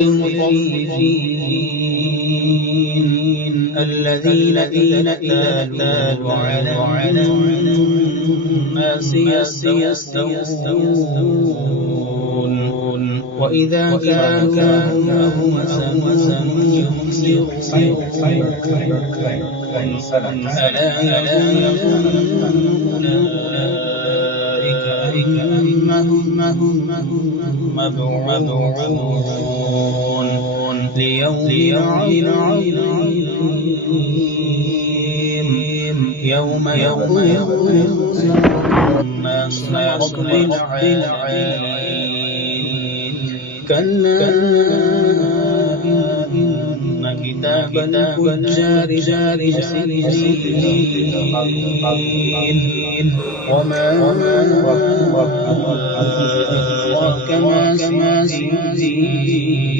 المطففين الذين إذا اكتالوا على الناس يستوفون وإذا كالوهم أو وزنوهم يخسرون ألا يظن أولئك أنهم مبعوثون ليوم عظيم يوم يقوم الناس لرب العالمين كلا إن كتاب الفجار لسجين وما أدراك ما سجين